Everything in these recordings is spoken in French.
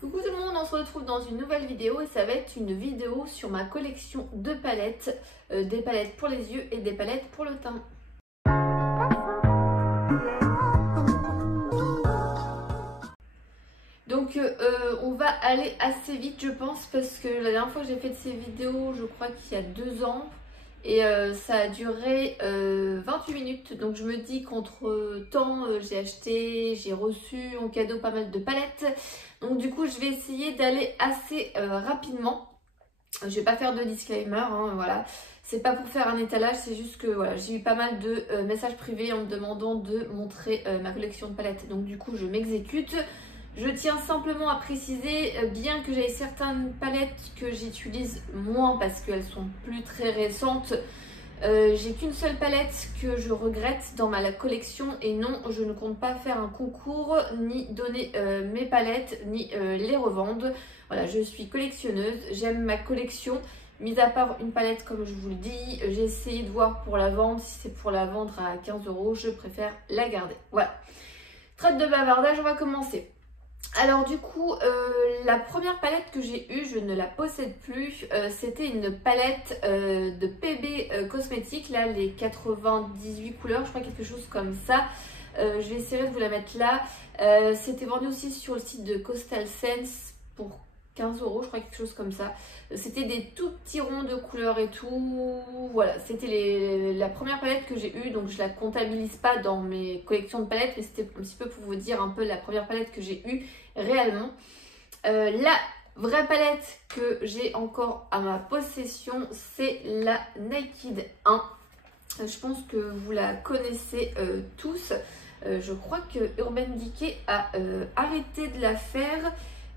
Coucou tout le monde, on se retrouve dans une nouvelle vidéo et ça va être une vidéo sur ma collection de palettes, des palettes pour les yeux et des palettes pour le teint. Donc on va aller assez vite je pense parce que la dernière fois que j'ai fait de ces vidéos je crois qu'il y a 2 ans et ça a duré 28 minutes, donc je me dis qu'entre temps j'ai reçu en cadeau pas mal de palettes, donc du coup je vais essayer d'aller assez rapidement. Je vais pas faire de disclaimer, hein, voilà, c'est pas pour faire un étalage, c'est juste que voilà, j'ai eu pas mal de messages privés en me demandant de montrer ma collection de palettes, donc du coup je m'exécute. Je tiens simplement à préciser, bien que j'ai certaines palettes que j'utilise moins parce qu'elles sont plus très récentes, j'ai qu'une seule palette que je regrette dans ma collection et non, je ne compte pas faire un concours, ni donner mes palettes, ni les revendre. Voilà, je suis collectionneuse, j'aime ma collection, mis à part une palette comme je vous le dis, j'ai essayé de voir pour la vendre, si c'est pour la vendre à 15 €, je préfère la garder. Voilà, trêve de bavardage, on va commencer. Alors du coup, la première palette que j'ai eue, je ne la possède plus, c'était une palette de PB Cosmétiques, là les 98 couleurs, je crois quelque chose comme ça. Je vais essayer de vous la mettre là. C'était vendu aussi sur le site de Coastal Scents pour 15 €, je crois quelque chose comme ça. C'était des tout petits ronds de couleurs et tout. Voilà, c'était la première palette que j'ai eue, donc je la comptabilise pas dans mes collections de palettes, mais c'était un petit peu pour vous dire un peu la première palette que j'ai eue réellement. La vraie palette que j'ai encore à ma possession, c'est la Naked 1. Je pense que vous la connaissez tous. Je crois que Urban Decay a arrêté de la faire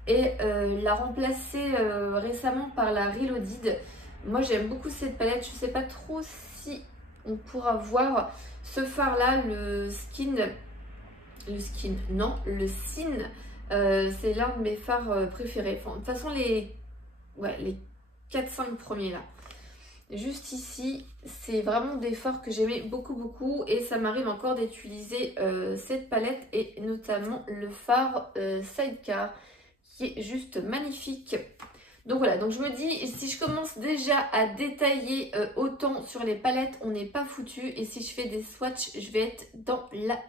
et l'a remplacée récemment par la Reloaded. Moi j'aime beaucoup cette palette, je sais pas trop si on pourra voir ce fard là, le Sin, c'est l'un de mes fards préférés. Enfin, de toute façon les 4-5 premiers là. Juste ici, c'est vraiment des fards que j'aimais beaucoup et ça m'arrive encore d'utiliser cette palette et notamment le fard Sidecar qui est juste magnifique. Donc voilà, donc je me dis, si je commence déjà à détailler autant sur les palettes, on n'est pas foutu, et si je fais des swatchs, je vais être dans la...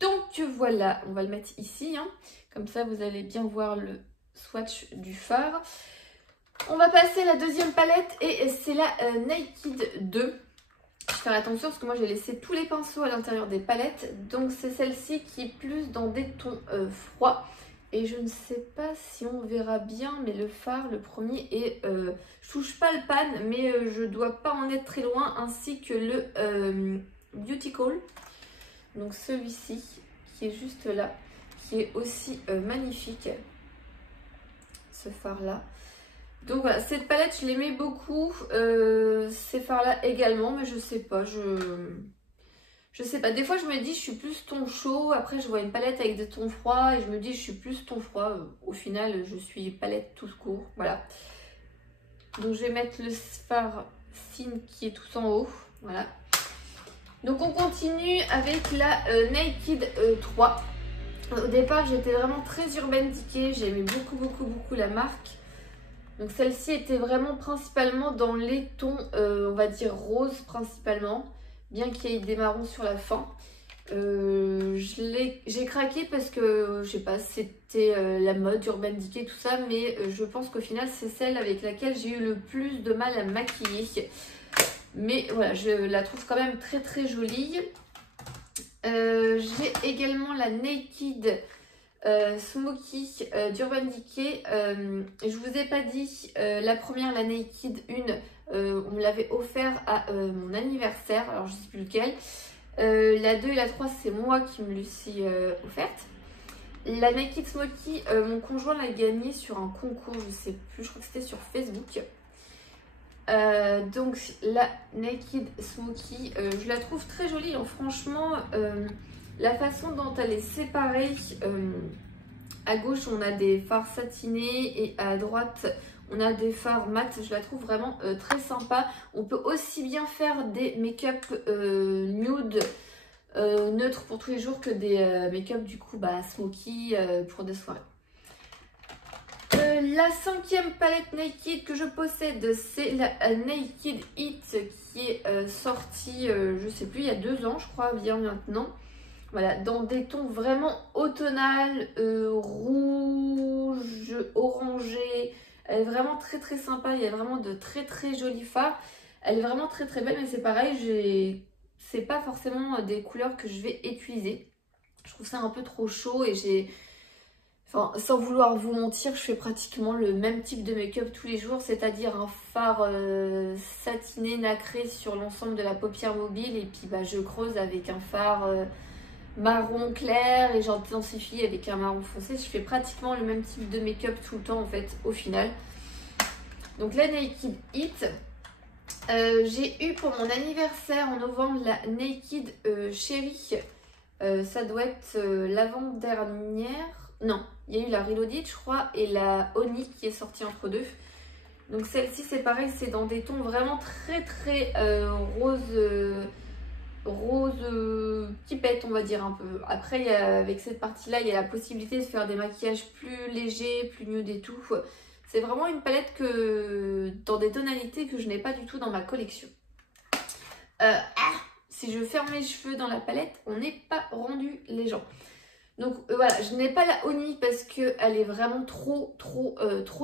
Donc voilà, on va le mettre ici, hein. Comme ça vous allez bien voir le swatch du fard. On va passer à la deuxième palette et c'est la Naked 2. Je vais faire attention parce que moi j'ai laissé tous les pinceaux à l'intérieur des palettes. Donc c'est celle-ci qui est plus dans des tons froids. Et je ne sais pas si on verra bien, mais le fard, le premier, est... je touche pas le pan, mais je dois pas en être très loin, ainsi que le Beautical. Donc celui-ci, qui est juste là, qui est aussi magnifique, ce fard-là. Donc voilà, cette palette, je l'aimais beaucoup, ces fards-là également, mais je sais pas, je sais pas. Des fois, je me dis, je suis plus ton chaud, après je vois une palette avec des tons froids, et je me dis, je suis plus ton froid. Au final, je suis palette tout court, voilà. Donc je vais mettre le fard Sin qui est tout en haut, voilà. Donc on continue avec la Naked 3. Au départ, j'étais vraiment très Urban Decay, j'aimais beaucoup la marque. Donc celle-ci était vraiment principalement dans les tons, on va dire rose principalement, bien qu'il y ait des marrons sur la fin. J'ai craqué parce que, je sais pas, c'était la mode Urban Decay, tout ça, mais je pense qu'au final c'est celle avec laquelle j'ai eu le plus de mal à maquiller. Mais voilà, je la trouve quand même très jolie. J'ai également la Naked Smoky d'Urban Decay. Je vous ai pas dit, la première, la Naked 1, on me l'avait offert à mon anniversaire, alors je sais plus lequel. La 2 et la 3, c'est moi qui me l'ai aussi offerte. La Naked Smoky, mon conjoint l'a gagnée sur un concours, je sais plus, je crois que c'était sur Facebook. Donc la Naked Smoky, je la trouve très jolie, hein. Franchement, la façon dont elle est séparée, à gauche on a des fards satinés et à droite on a des fards mat, je la trouve vraiment très sympa. On peut aussi bien faire des make-up nude neutres pour tous les jours que des make-up du coup smoky pour des soirées. La 5e palette Naked que je possède, c'est la Naked Heat qui est sortie, je sais plus, il y a 2 ans je crois, bien maintenant. Voilà, dans des tons vraiment automnal, rouge, orangé. Elle est vraiment très très sympa, il y a vraiment de très très jolis fards. Elle est vraiment très très belle, mais c'est pareil, c'est pas forcément des couleurs que je vais utiliser. Je trouve ça un peu trop chaud et enfin, sans vouloir vous mentir, je fais pratiquement le même type de make-up tous les jours, c'est-à-dire un fard satiné, nacré sur l'ensemble de la paupière mobile et puis je creuse avec un fard marron clair et j'intensifie avec un marron foncé. Je fais pratiquement le même type de make-up tout le temps en fait au final. Donc la Naked Heat. J'ai eu pour mon anniversaire en novembre la Naked Cherry. Ça doit être l'avant-dernière. Non, il y a eu la Reloaded je crois et la Honey qui est sortie entre deux. Donc celle-ci c'est pareil, c'est dans des tons vraiment très très rose pipette on va dire un peu. Après avec cette partie là il y a la possibilité de faire des maquillages plus légers, plus nude et tout. C'est vraiment une palette dans des tonalités que je n'ai pas du tout dans ma collection. Si je ferme mes cheveux dans la palette, on n'est pas rendu les gens. Donc voilà, je n'ai pas la Honey parce qu'elle est vraiment trop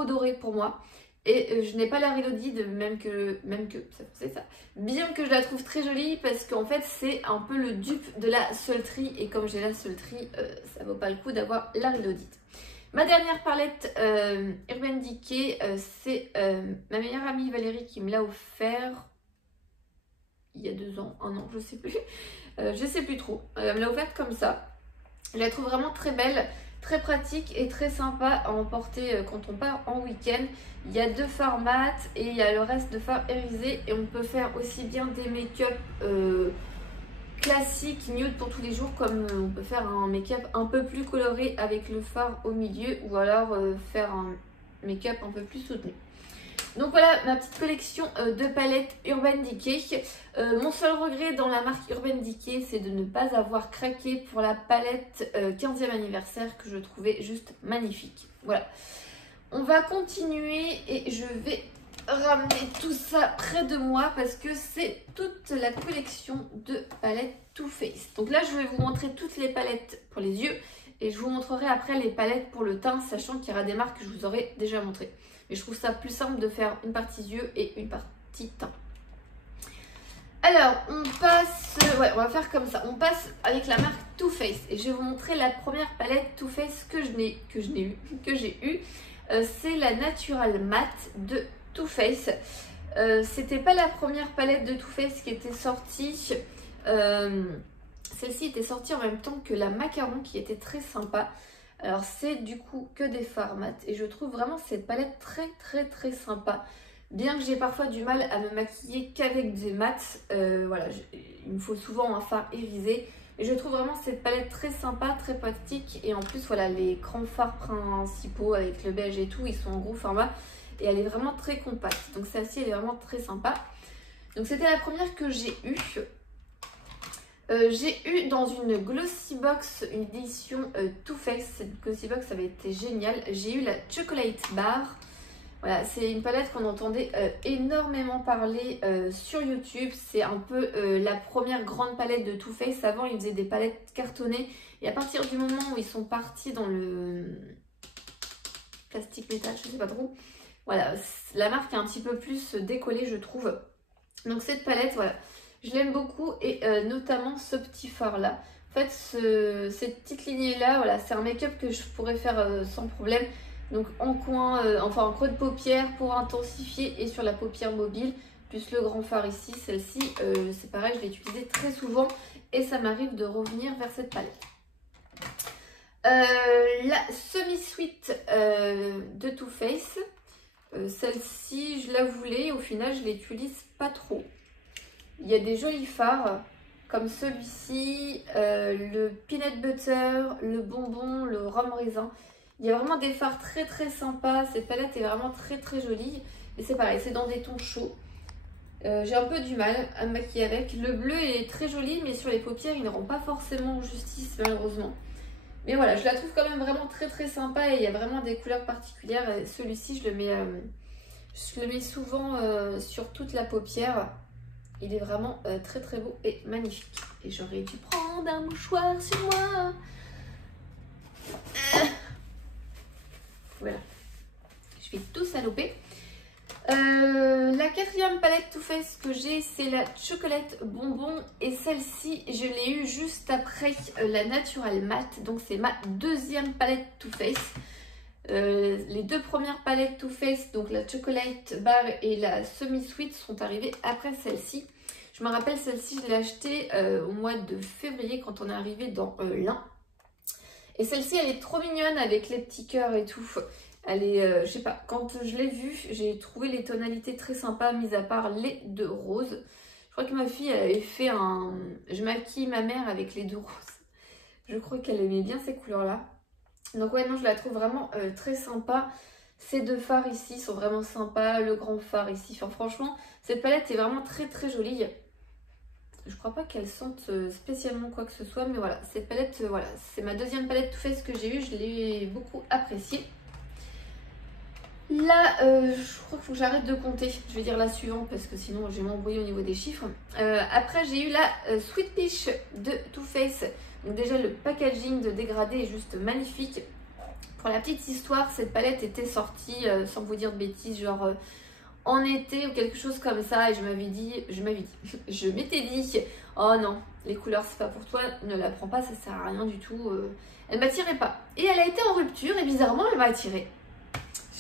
dorée pour moi. Et je n'ai pas la Reloaded, c'est ça. Bien que je la trouve très jolie parce qu'en fait c'est un peu le dupe de la Sultry. Et comme j'ai la Sultry, ça vaut pas le coup d'avoir la Reloaded. Ma dernière palette Urban Decay, c'est ma meilleure amie Valérie qui me l'a offert il y a 2 ans, 1 an, je sais plus. Je sais plus trop. Elle me l'a offerte comme ça. Je la trouve vraiment très belle, très pratique et très sympa à emporter quand on part en week-end. Il y a 2 fards mat et il y a le reste de fards irisés. Et on peut faire aussi bien des make-up classiques, nude pour tous les jours, comme on peut faire un make-up un peu plus coloré avec le fard au milieu. Ou alors faire un make-up un peu plus soutenu. Donc voilà ma petite collection de palettes Urban Decay. Mon seul regret dans la marque Urban Decay, c'est de ne pas avoir craqué pour la palette 15e anniversaire que je trouvais juste magnifique. Voilà. On va continuer et je vais ramener tout ça près de moi parce que c'est toute la collection de palettes Too Faced. Donc là, je vais vous montrer toutes les palettes pour les yeux et je vous montrerai après les palettes pour le teint, sachant qu'il y aura des marques que je vous aurai déjà montrées. Mais je trouve ça plus simple de faire une partie yeux et une partie teint. Alors, on passe... Ouais, on va faire comme ça. On passe avec la marque Too Faced. Et je vais vous montrer la première palette Too Faced que j'ai eue. C'est la Natural Matte de Too Faced. C'était pas la première palette de Too Faced qui était sortie. Celle-ci était sortie en même temps que la Macaron qui était très sympa. Alors c'est du coup que des fards mat et je trouve vraiment cette palette très sympa. Bien que j'ai parfois du mal à me maquiller qu'avec des mats, voilà, il me faut souvent un fard irisé. Et je trouve vraiment cette palette très sympa, très pratique. Et en plus voilà, les grands fards principaux avec le beige et tout, ils sont en gros format. Et elle est vraiment très compacte. Donc celle-ci elle est vraiment très sympa. Donc c'était la première que j'ai eue. J'ai eu dans une Glossy Box une édition Too Faced. Cette Glossy Box avait été géniale. J'ai eu la Chocolate Bar. Voilà, c'est une palette qu'on entendait énormément parler sur YouTube. C'est un peu la première grande palette de Too Faced. Avant, ils faisaient des palettes cartonnées. Et à partir du moment où ils sont partis dans le plastique métal, je sais pas trop. Voilà, la marque est un petit peu plus décollée, je trouve. Donc cette palette, voilà. Je l'aime beaucoup et notamment ce petit fard là. En fait, cette petite lignée là, voilà, c'est un make-up que je pourrais faire sans problème. Donc en coin, enfin en creux de paupière pour intensifier et sur la paupière mobile. Plus le grand fard ici, celle-ci, c'est pareil, je l'ai utilisée très souvent et ça m'arrive de revenir vers cette palette. La semi-sweet de Too Faced. Celle-ci, je la voulais, au final, je l'utilise pas trop. Il y a des jolis fards comme celui-ci, le peanut butter, le bonbon, le rhum raisin. Il y a vraiment des fards très sympas. Cette palette est vraiment très jolie. Et c'est pareil, c'est dans des tons chauds. J'ai un peu du mal à me maquiller avec. Le bleu est très joli, mais sur les paupières, il ne rend pas forcément justice, malheureusement. Mais voilà, je la trouve quand même vraiment très très sympa et il y a vraiment des couleurs particulières. Celui-ci, je le mets souvent sur toute la paupière. Il est vraiment très très beau et magnifique. Et j'aurais dû prendre un mouchoir sur moi. Voilà. Je vais tout saloper. La quatrième palette Too Faced que j'ai, c'est la Chocolate Bonbon. Et celle-ci, je l'ai eue juste après la Natural Matte. Donc c'est ma deuxième palette Too Faced. Les deux premières palettes Too Faced, donc la Chocolate Bar et la Semi Sweet, sont arrivées après celle-ci. Je me rappelle, celle-ci, je l'ai achetée au mois de février quand on est arrivé dans l'Ain. Et celle-ci, elle est trop mignonne avec les petits cœurs et tout. Elle est, je sais pas, quand je l'ai vue, j'ai trouvé les tonalités très sympas, mis à part les deux roses. Je crois que ma fille, elle avait fait un... Je maquille ma mère avec les deux roses. Je crois qu'elle aimait bien ces couleurs-là. Donc ouais, non, je la trouve vraiment très sympa. Ces deux fards ici sont vraiment sympas. Le grand fard ici. Enfin, franchement, cette palette est vraiment très très jolie. Je crois pas qu'elle sente spécialement quoi que ce soit. Mais voilà, cette palette, voilà, c'est ma deuxième palette Too Faced que j'ai eue. Je l'ai beaucoup appréciée. Là, je crois qu'il faut que j'arrête de compter. Je vais dire la suivante parce que sinon je vais m'embrouiller au niveau des chiffres. Après, j'ai eu la Sweet Peach de Too Faced. Donc déjà, le packaging de dégradé est juste magnifique. Pour la petite histoire, cette palette était sortie, sans vous dire de bêtises, genre en été ou quelque chose comme ça. Et je m'étais dit, oh non, les couleurs c'est pas pour toi, ne la prends pas, ça sert à rien du tout. Elle m'attirait pas. Et elle a été en rupture et bizarrement, elle m'a attirée.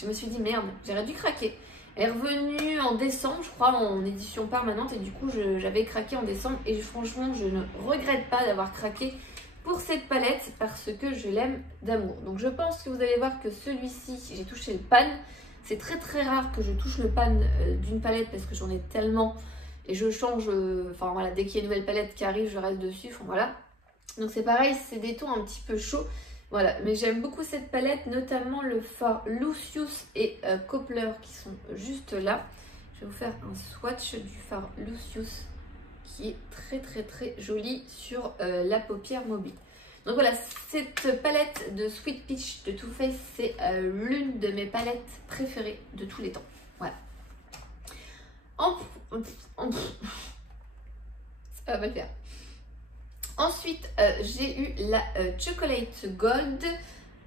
Je me suis dit merde, j'aurais dû craquer. Elle est revenue en décembre, je crois, en édition permanente. Et du coup, j'avais craqué en décembre. Et franchement, je ne regrette pas d'avoir craqué pour cette palette parce que je l'aime d'amour. Donc je pense que vous allez voir que celui-ci, j'ai touché le pan. C'est très très rare que je touche le pan d'une palette parce que j'en ai tellement. Et je change, enfin voilà, dès qu'il y a une nouvelle palette qui arrive, je reste dessus. Enfin voilà. Donc c'est pareil, c'est des tons un petit peu chauds. Voilà, mais j'aime beaucoup cette palette, notamment le fard Lucius et Cobbler qui sont juste là. Je vais vous faire un swatch du fard Lucius qui est très très très joli sur la paupière mobile. Donc voilà, cette palette de Sweet Peach de Too Faced, c'est l'une de mes palettes préférées de tous les temps. Voilà. Ça va le faire. Ensuite, j'ai eu la Chocolate Gold.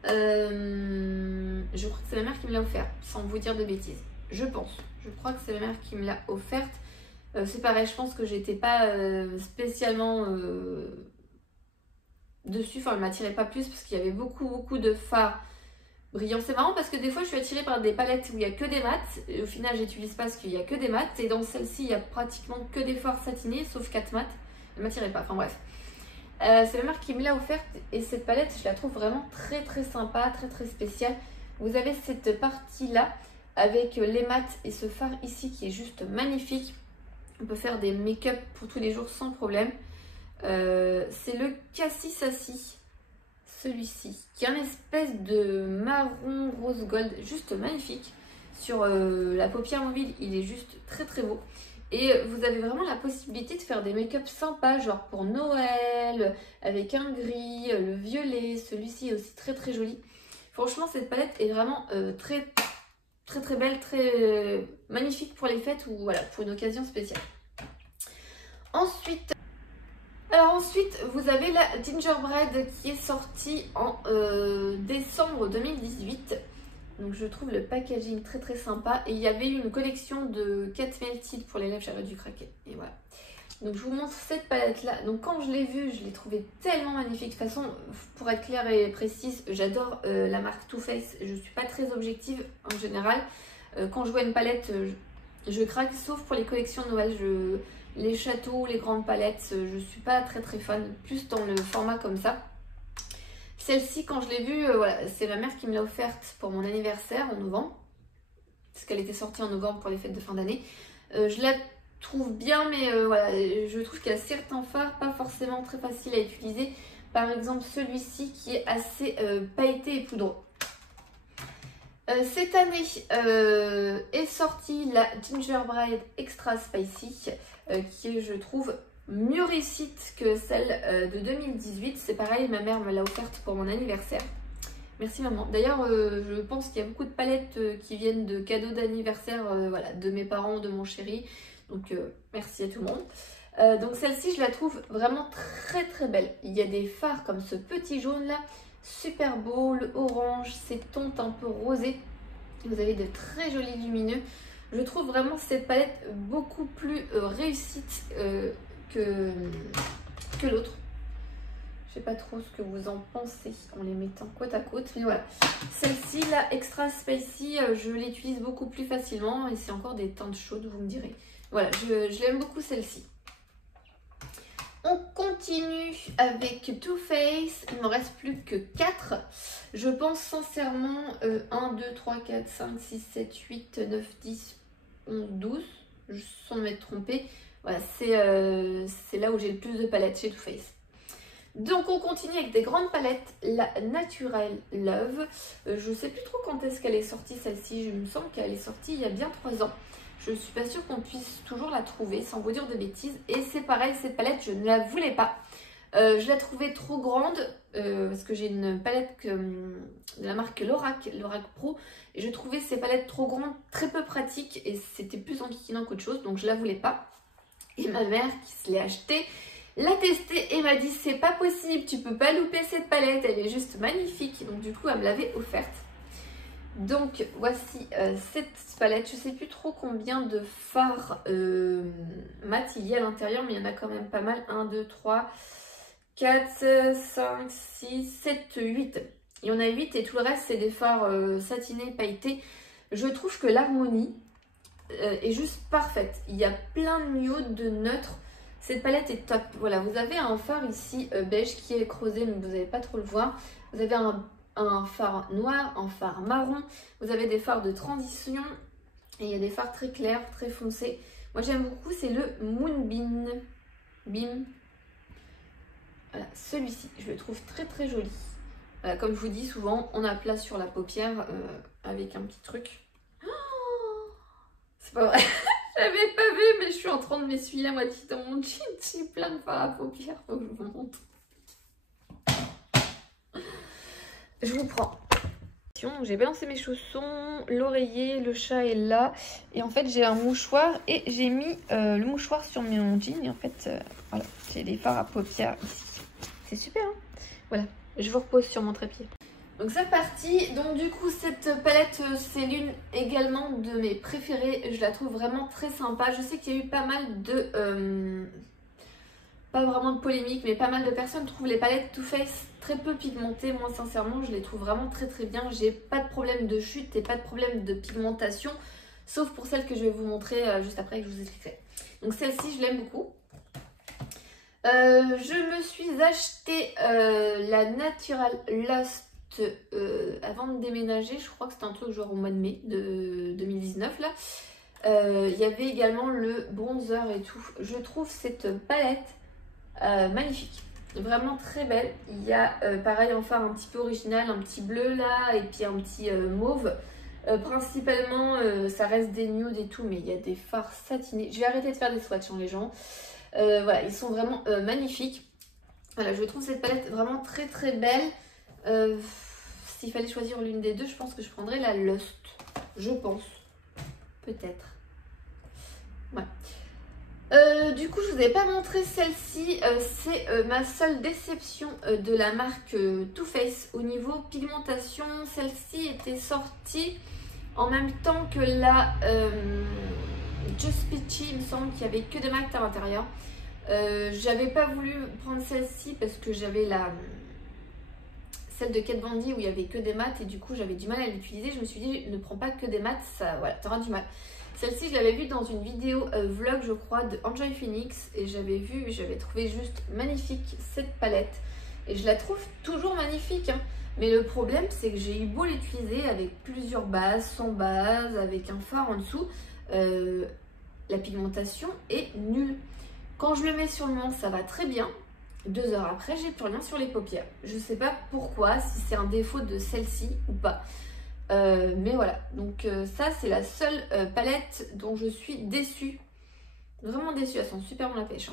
Je crois que c'est ma mère qui me l'a offert, sans vous dire de bêtises. Je pense. Je crois que c'est ma mère qui me l'a offerte. C'est pareil, je pense que j'étais pas spécialement dessus. Enfin, elle ne m'attirait pas plus parce qu'il y avait beaucoup de fards brillants. C'est marrant parce que des fois, je suis attirée par des palettes où il n'y a que des mats. Et au final, j'utilise pas parce qu'il n'y a que des mats. Et dans celle-ci, il n'y a pratiquement que des fards satinés, sauf 4 mats. Elle ne m'attirait pas. Enfin bref. C'est ma mère qui me l'a offerte et cette palette, je la trouve vraiment très très sympa, très très spéciale. Vous avez cette partie-là avec les mats et ce fard ici qui est juste magnifique. On peut faire des make-up pour tous les jours sans problème. C'est le Cassis Sassy, celui-ci, qui est un espèce de marron rose gold, juste magnifique. Sur la paupière mobile, il est juste très très beau. Et vous avez vraiment la possibilité de faire des make-up sympas, genre pour Noël, avec un gris, le violet. Celui-ci est aussi très très joli. Franchement, cette palette est vraiment très belle, très magnifique pour les fêtes ou voilà, pour une occasion spéciale. Ensuite, vous avez la Gingerbread qui est sortie en décembre 2018. Donc je trouve le packaging très très sympa. Et il y avait eu une collection de 4 melted pour les lèvres, j'aurais dû craquer. Et voilà. Donc je vous montre cette palette là. Donc quand je l'ai vue, je l'ai trouvée tellement magnifique. De toute façon, pour être claire et précise, j'adore la marque Too Faced. Je ne suis pas très objective en général. Quand je vois une palette, je craque, sauf pour les collections de Noël. Les châteaux, les grandes palettes, je ne suis pas très fan. Plus dans le format comme ça. Celle-ci, quand je l'ai vue, voilà, c'est ma mère qui me l'a offerte pour mon anniversaire en novembre. Parce qu'elle était sortie en novembre pour les fêtes de fin d'année. Je la trouve bien, mais voilà, je trouve qu'il y a certains fards pas forcément très faciles à utiliser. Par exemple, celui-ci qui est assez pailleté et poudreux. Cette année est sortie la Gingerbread Extra Spicy qui est, je trouve, mieux réussite que celle de 2018. C'est pareil, ma mère me l'a offerte pour mon anniversaire. Merci maman. D'ailleurs, je pense qu'il y a beaucoup de palettes qui viennent de cadeaux d'anniversaire voilà, de mes parents, de mon chéri. Donc merci à tout le monde. Donc celle-ci, je la trouve vraiment très très belle. Il y a des fards comme ce petit jaune là. Super beau, le orange, ces tons un peu rosés. Vous avez de très jolis lumineux. Je trouve vraiment cette palette beaucoup plus réussite que l'autre. Je sais pas trop ce que vous en pensez en les mettant côte à côte. Mais voilà, celle-ci, la Extra Spicy, je l'utilise beaucoup plus facilement. Et c'est encore des teintes chaudes, vous me direz. Voilà, je l'aime beaucoup celle-ci. On continue avec Too Faced. Il ne me reste plus que 4. Je pense sincèrement 1, 2, 3, 4, 5, 6, 7, 8, 9, 10, 11, 12. Sans m'être trompée. Voilà, c'est là où j'ai le plus de palettes chez Too Faced. Donc on continue avec des grandes palettes. La Natural Love. Je ne sais plus trop quand est-ce qu'elle est sortie celle-ci. Je me semble qu'elle est sortie il y a bien 3 ans. Je ne suis pas sûre qu'on puisse toujours la trouver sans vous dire de bêtises. Et c'est pareil, cette palette, je ne la voulais pas. Je la trouvais trop grande parce que j'ai une palette de la marque Lorac Pro. Et je trouvais ces palettes trop grandes, très peu pratiques. Et c'était plus enquiquinant qu'autre chose, donc je la voulais pas. Et ma mère qui se l'est achetée, l'a testée et m'a dit c'est pas possible, tu peux pas louper cette palette, elle est juste magnifique. Donc du coup, elle me l'avait offerte. Donc voici cette palette, je sais plus trop combien de fards mat il y a à l'intérieur, mais il y en a quand même pas mal. 1, 2, 3, 4, 5, 6, 7, 8. Il y en a 8 et tout le reste c'est des fards satinés, pailletés. Je trouve que l'harmonie est juste parfaite. Il y a plein de nudes, de neutres. Cette palette est top. Voilà, vous avez un fard ici beige qui est creusé, donc vous n'allez pas trop le voir. Vous avez un phare noir, un phare marron. Vous avez des fards de transition et il y a des fards très clairs, très foncés. Moi j'aime beaucoup, c'est le Moonbeam. Beam. Voilà, celui-ci, je le trouve très très joli. Voilà, comme je vous dis souvent, on a place sur la paupière avec un petit truc. Oh, c'est pas vrai, j'avais pas vu, mais je suis en train de m'essuyer la moitié dans mon jean. J'ai plein de fards à paupières, faut que je vous montre. Je vous prends. J'ai balancé mes chaussons, l'oreiller, le chat est là. Et en fait, j'ai un mouchoir et j'ai mis le mouchoir sur mon jean. Et en fait, voilà, j'ai des fards à paupières ici. C'est super, hein? Voilà, je vous repose sur mon trépied. Donc c'est parti. Donc du coup, cette palette, c'est l'une également de mes préférées. Je la trouve vraiment très sympa. Je sais qu'il y a eu pas mal de... pas vraiment de polémique, mais pas mal de personnes trouvent les palettes Too Faced très peu pigmentées. Moi, sincèrement, je les trouve vraiment très très bien. J'ai pas de problème de chute et pas de problème de pigmentation, sauf pour celle que je vais vous montrer juste après, que je vous expliquerai. Donc celle-ci, je l'aime beaucoup. Je me suis acheté la Natural Lust avant de déménager. Je crois que c'était un truc genre au mois de mai de 2019 là. Il y avait également le bronzer et tout. Je trouve cette palette magnifique, vraiment très belle. Il y a pareil un fard un petit peu original, un petit bleu là et puis un petit mauve. Principalement ça reste des nudes et tout, mais il y a des fards satinés. Je vais arrêter de faire des swatchs les gens. Voilà, ils sont vraiment magnifiques. Voilà, je trouve cette palette vraiment très très belle. S'il fallait choisir l'une des deux, je pense que je prendrais la Lust. Je pense, peut-être. Voilà. Du coup, je vous ai pas montré celle-ci. C'est ma seule déception de la marque Too Faced au niveau pigmentation. Celle-ci était sortie en même temps que la Just Peachy. Il me semble qu'il n'y avait que des mat à l'intérieur. J'avais pas voulu prendre celle-ci parce que j'avais celle de Kat Von D où il n'y avait que des mats et du coup j'avais du mal à l'utiliser. Je me suis dit ne prends pas que des mats, ça voilà, t'auras du mal. Celle-ci, je l'avais vue dans une vidéo vlog, je crois, de Enjoy Phoenix. Et j'avais trouvé juste magnifique cette palette. Et je la trouve toujours magnifique. Hein. Mais le problème, c'est que j'ai eu beau l'utiliser avec plusieurs bases, sans base, avec un fard en dessous. La pigmentation est nulle. Quand je le mets sur le menton, ça va très bien. 2 heures après, j'ai plus rien sur les paupières. Je ne sais pas pourquoi, si c'est un défaut de celle-ci ou pas. Mais voilà, donc ça c'est la seule palette dont je suis déçue. Vraiment déçue, elles sont super bon la pêche.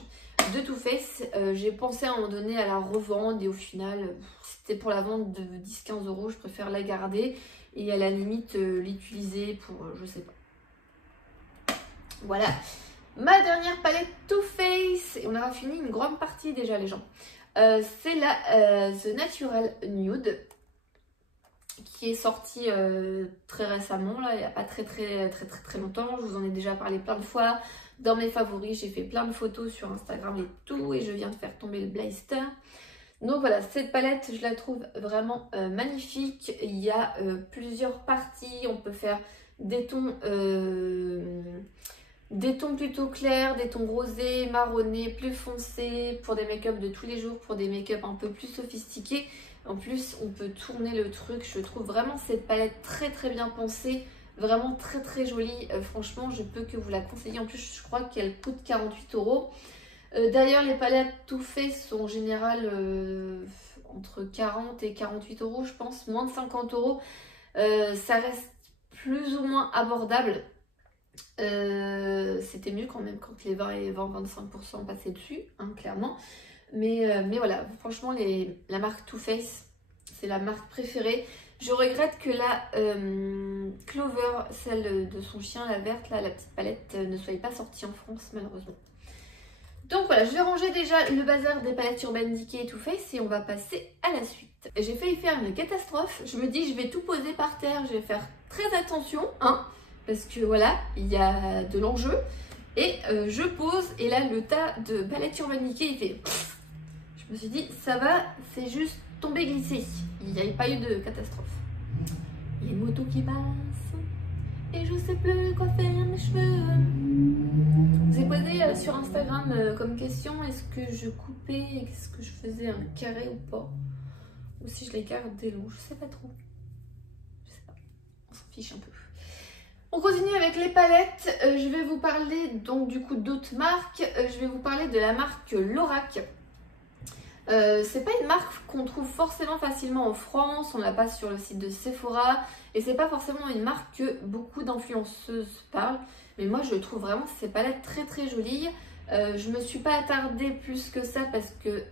De Too Faced, j'ai pensé à un moment donné à la revendre et au final, c'était pour la vente de 10-15 euros, je préfère la garder et à la limite l'utiliser pour, je sais pas. Voilà, ma dernière palette Too Faced, et on aura fini une grande partie déjà les gens. C'est la The Natural Nude qui est sortie très récemment, là, il n'y a pas très longtemps. Je vous en ai déjà parlé plein de fois. Dans mes favoris, j'ai fait plein de photos sur Instagram et tout, et je viens de faire tomber le blister. Donc voilà, cette palette, je la trouve vraiment magnifique. Il y a plusieurs parties, on peut faire des tons plutôt clairs, des tons rosés, marronnés, plus foncés, pour des make-up de tous les jours, pour des make-up un peu plus sophistiqués. En plus, on peut tourner le truc. Je trouve vraiment cette palette très bien pensée, vraiment très jolie. Franchement, je peux que vous la conseiller. En plus, je crois qu'elle coûte 48 euros. D'ailleurs, les palettes Too Faced sont en général entre 40 et 48 euros, je pense, moins de 50 euros. Ça reste plus ou moins abordable. C'était mieux quand même quand les 20 et 20-25% passaient dessus, hein, clairement. Mais voilà, franchement, la marque Too Faced, c'est la marque préférée. Je regrette que la Clover, celle de son chien, la verte, là, la petite palette, ne soit pas sortie en France, malheureusement. Donc voilà, je vais ranger déjà le bazar des palettes Urban Decay et Too Faced et on va passer à la suite. J'ai failli faire une catastrophe. Je me dis, je vais tout poser par terre, je vais faire très attention, hein, parce que voilà, il y a de l'enjeu. Et je pose, et là, le tas de palettes Urban Decay, il fait... Je me suis dit, ça va, c'est juste tombé glissé. Il n'y avait pas eu de catastrophe. Il y a une moto qui passe et je sais plus quoi faire mes cheveux. Je vous ai posé sur Instagram comme question, est-ce que je coupais, est-ce que je faisais un carré ou pas, ou si je les gardais longs, je sais pas trop. Je sais pas, on s'en fiche un peu. On continue avec les palettes. Je vais vous parler donc du coup d'autres marques. Je vais vous parler de la marque Lorac. C'est pas une marque qu'on trouve forcément facilement en France, on l'a pas sur le site de Sephora et c'est pas forcément une marque que beaucoup d'influenceuses parlent, mais moi je trouve vraiment ces palettes très jolies. Je me suis pas attardée plus que ça parce que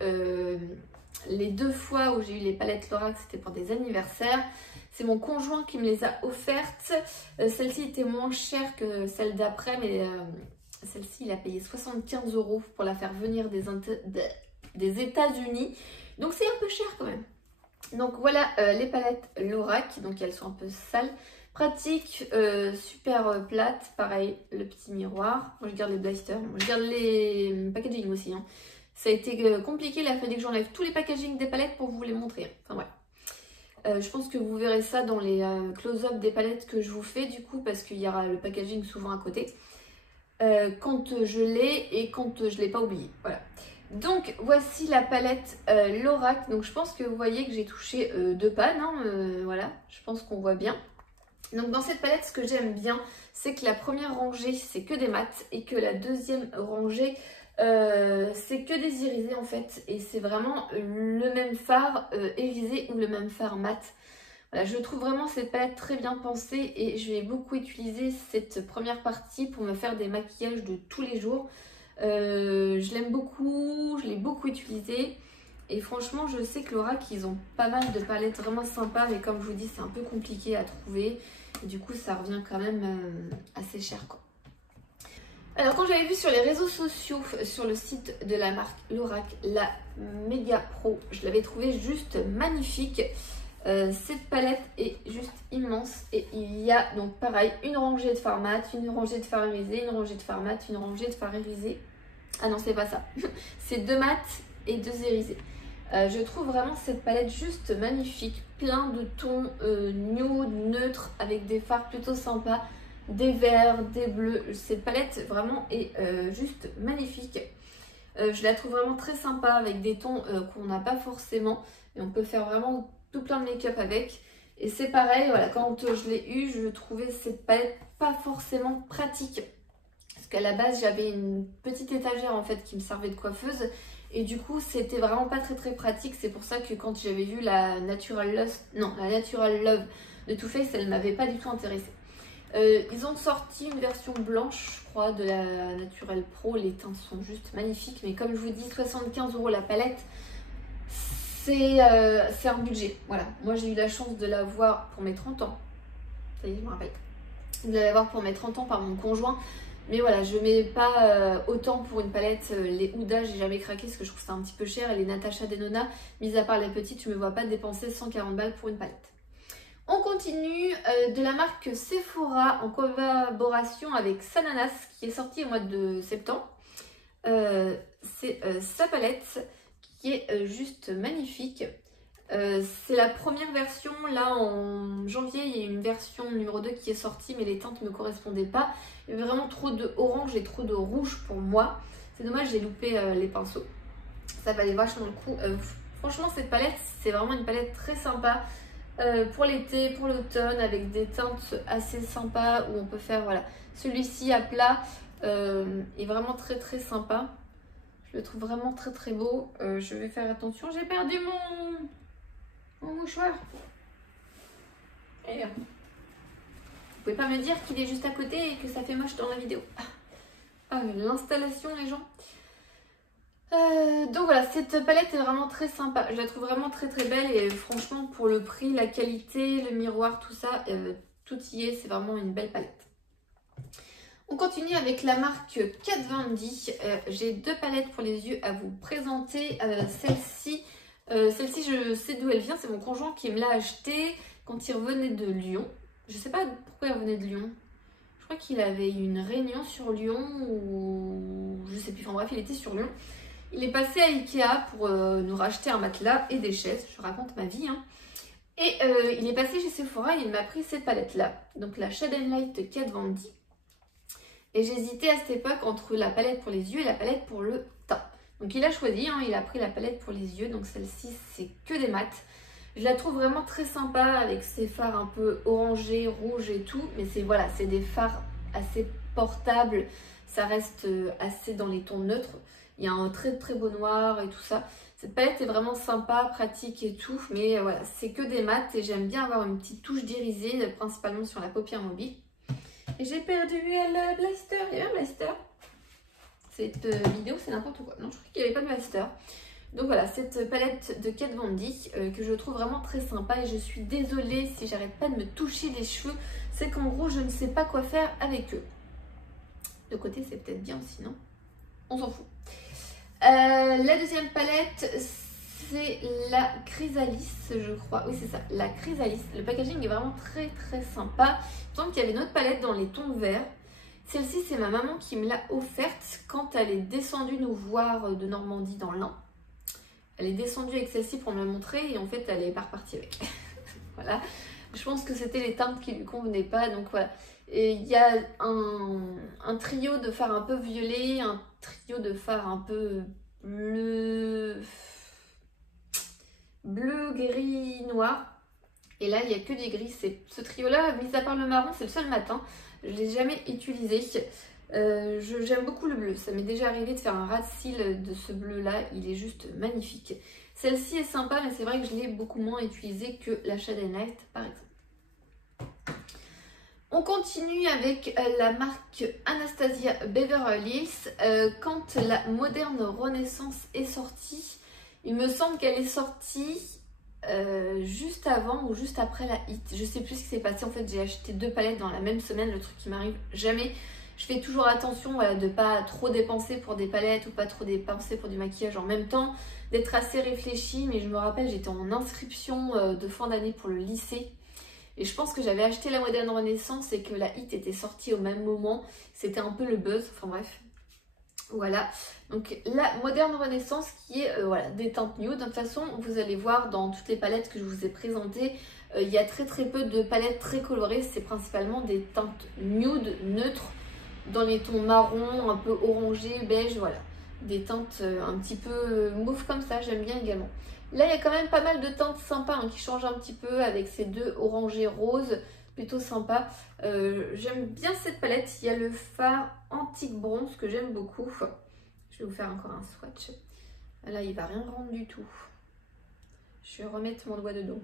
les deux fois où j'ai eu les palettes Lorac c'était pour des anniversaires. C'est mon conjoint qui me les a offertes. Celle-ci était moins chère que celle d'après, mais celle-ci il a payé 75 € pour la faire venir des États-Unis, donc c'est un peu cher quand même. Donc voilà les palettes Lorac, donc elles sont un peu sales, pratiques, super plates, pareil le petit miroir. Moi je garde les blasters, moi je garde les packaging aussi, hein. Ça a été compliqué, il a fallu que j'enlève tous les packaging des palettes pour vous les montrer, enfin voilà. Je pense que vous verrez ça dans les close-up des palettes que je vous fais du coup, parce qu'il y aura le packaging souvent à côté, quand je l'ai et quand je l'ai pas oublié, voilà. Donc voici la palette Lorac. Donc je pense que vous voyez que j'ai touché deux pannes, hein, voilà, je pense qu'on voit bien. Donc dans cette palette, ce que j'aime bien, c'est que la première rangée c'est que des mats et que la deuxième rangée c'est que des irisés en fait, et c'est vraiment le même fard irisé ou le même fard mat. Voilà, je trouve vraiment cette palette très bien pensée et je vais beaucoup utiliser cette première partie pour me faire des maquillages de tous les jours. Je l'aime beaucoup, je l'ai beaucoup utilisé et franchement je sais que Lorac ils ont pas mal de palettes vraiment sympas, mais comme je vous dis c'est un peu compliqué à trouver et du coup ça revient quand même assez cher quoi. Alors quand j'avais vu sur les réseaux sociaux, sur le site de la marque Lorac, la Mega Pro, je l'avais trouvée juste magnifique. Cette palette est juste immense et il y a donc pareil une rangée de fard mat, une rangée de fard irisé, une rangée de fard mat, une rangée de fard irisé. Ah non c'est pas ça, c'est deux mat et deux irisés. Je trouve vraiment cette palette juste magnifique, plein de tons nude, neutres, avec des fards plutôt sympas, des verts, des bleus. Cette palette vraiment est juste magnifique. Je la trouve vraiment très sympa avec des tons qu'on n'a pas forcément et on peut faire vraiment tout plein de make-up avec. Et c'est pareil, voilà, quand je l'ai eu, je trouvais cette palette pas forcément pratique. Parce qu'à la base, j'avais une petite étagère en fait qui me servait de coiffeuse. Et du coup, c'était vraiment pas très pratique. C'est pour ça que quand j'avais vu la Natural Love de Too Faced, elle ne m'avait pas du tout intéressée. Ils ont sorti une version blanche, je crois, de la Naturelle Pro. Les teintes sont juste magnifiques. Mais comme je vous dis, 75 € la palette, c'est un budget. Voilà, moi j'ai eu la chance de l'avoir pour mes 30 ans. Ça y est, je me rappelle. De l'avoir pour mes 30 ans par mon conjoint. Mais voilà, je mets pas autant pour une palette. Les Huda, j'ai jamais craqué parce que je trouve ça un petit peu cher. Et les Natasha Denona, mis à part les petites, je me vois pas dépenser 140 balles pour une palette. On continue de la marque Sephora en collaboration avec Sananas qui est sortie au mois de septembre. C'est sa palette qui est juste magnifique. C'est la première version. Là en janvier, il y a une version numéro 2 qui est sortie, mais les teintes ne me correspondaient pas. Il y avait vraiment trop de orange et trop de rouge pour moi. C'est dommage, j'ai loupé les pinceaux. Ça valait vachement le coup. Franchement, cette palette, c'est vraiment une palette très sympa. Pour l'été, pour l'automne, avec des teintes assez sympas où on peut faire, voilà, celui-ci à plat est vraiment très très sympa. Je le trouve vraiment très très beau. Je vais faire attention, j'ai perdu mon mouchoir. Et vous pouvez pas me dire qu'il est juste à côté et que ça fait moche dans la vidéo. Ah, l'installation les gens. Donc voilà, cette palette est vraiment très sympa. Je la trouve vraiment très très belle et franchement pour le prix, la qualité, le miroir, tout ça, tout y est. C'est vraiment une belle palette. On continue avec la marque Kat Von D. J'ai deux palettes pour les yeux à vous présenter. Celle-ci, je sais d'où elle vient. C'est mon conjoint qui me l'a achetée quand il revenait de Lyon. Je sais pas pourquoi il revenait de Lyon. Je crois qu'il avait une réunion sur Lyon ou je sais plus. Enfin bref, il était sur Lyon. Il est passé à Ikea pour nous racheter un matelas et des chaises. Je raconte ma vie. Hein. Et il est passé chez Sephora et il m'a pris cette palette-là. Donc la Shade Light Kat Von D. Et j'hésitais à cette époque entre la palette pour les yeux et la palette pour le teint. Donc il a choisi, hein, il a pris la palette pour les yeux. Donc celle-ci, c'est que des mats. Je la trouve vraiment très sympa avec ses fards un peu orangés, rouges et tout. Mais c'est voilà, c'est des fards assez portables. Ça reste assez dans les tons neutres. Il y a un très très beau noir et tout ça. Cette palette est vraiment sympa, pratique et tout. Mais voilà, c'est que des mats et j'aime bien avoir une petite touche d'irisée, principalement sur la paupière mobile. Et j'ai perdu le blister. Il y a un blister. Cette vidéo, c'est n'importe quoi. Non, je crois qu'il n'y avait pas de blister. Donc voilà, cette palette de Kat Von D que je trouve vraiment très sympa. Et je suis désolée si j'arrête pas de me toucher les cheveux. C'est qu'en gros, je ne sais pas quoi faire avec eux. De côté, c'est peut-être bien aussi, non? On s'en fout. La deuxième palette, c'est la Chrysalis, je crois. Oui, c'est ça, la Chrysalis. Le packaging est vraiment très très sympa. Il me semble qu'il y avait une autre palette dans les tons verts. Celle-ci, c'est ma maman qui me l'a offerte quand elle est descendue nous voir de Normandie dans l'Ain. Elle est descendue avec celle-ci pour me la montrer et en fait, elle est pas repartie avec. Voilà. Je pense que c'était les teintes qui lui convenaient pas, donc voilà. Et il y a un trio de fards un peu violet, un trio de fards un peu bleu, gris, noir. Et là, il n'y a que des gris. Ce trio-là, mis à part le marron, c'est le seul matin. Je ne l'ai jamais utilisé. J'aime beaucoup le bleu. Ça m'est déjà arrivé de faire un ras de cils de ce bleu-là. Il est juste magnifique. Celle-ci est sympa, mais c'est vrai que je l'ai beaucoup moins utilisée que la Shade Light, par exemple. On continue avec la marque Anastasia Beverly Hills. Quand la moderne Renaissance est sortie, il me semble qu'elle est sortie juste avant ou juste après la Hit. Je sais plus ce qui s'est passé. En fait, j'ai acheté deux palettes dans la même semaine, le truc qui m'arrive jamais. Je fais toujours attention voilà, de pas trop dépenser pour des palettes ou pas trop dépenser pour du maquillage en même temps, d'être assez réfléchie. Mais je me rappelle, j'étais en inscription de fin d'année pour le lycée. Et je pense que j'avais acheté la Moderne Renaissance et que la Hit était sortie au même moment. C'était un peu le buzz, enfin bref. Voilà, donc la Moderne Renaissance qui est voilà, des teintes nude. De toute façon, vous allez voir dans toutes les palettes que je vous ai présentées, il y a très très peu de palettes très colorées. C'est principalement des teintes nude, neutres, dans les tons marron, un peu orangé, beige, voilà. Des teintes un petit peu mauve comme ça, j'aime bien également. Là, il y a quand même pas mal de teintes sympas hein, qui changent un petit peu avec ces deux orangés roses, plutôt sympa. J'aime bien cette palette. Il y a le fard antique bronze que j'aime beaucoup. Je vais vous faire encore un swatch. Là, il va rien rendre du tout. Je vais remettre mon doigt dedans.